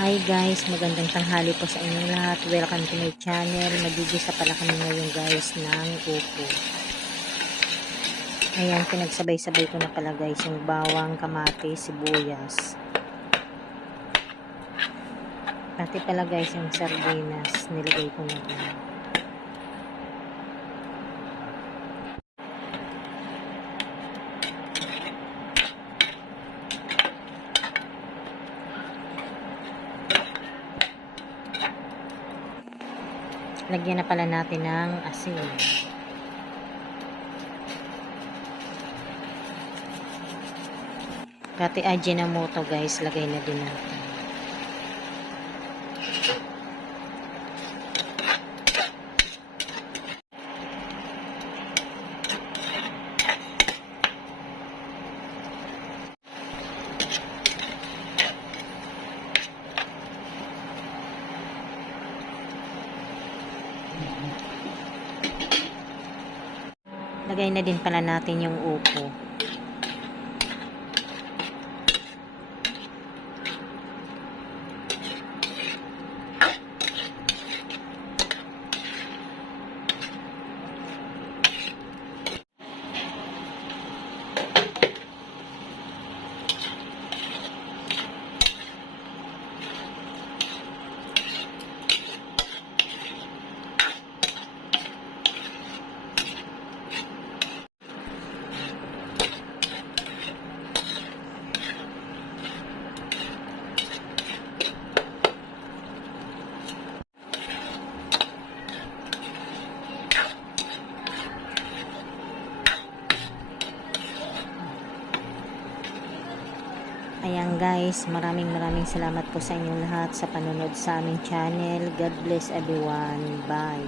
Hi guys, magandang tanghali po sa inyong lahat. Welcome to my channel. Magigisa pala kami ngayon guys ng upo. Ayan, pinagsabay-sabay ko na pala guys yung bawang, kamatis, sibuyas. Pati pala guys yung sardinas, nilagay ko na din. Lagyan na pala natin ng asin. Pati ajinomoto guys, lagay na din natin. Lagay na din pala natin yung upo. Ayan guys, maraming salamat po sa inyong lahat sa panonood sa aming channel. God bless everyone. Bye.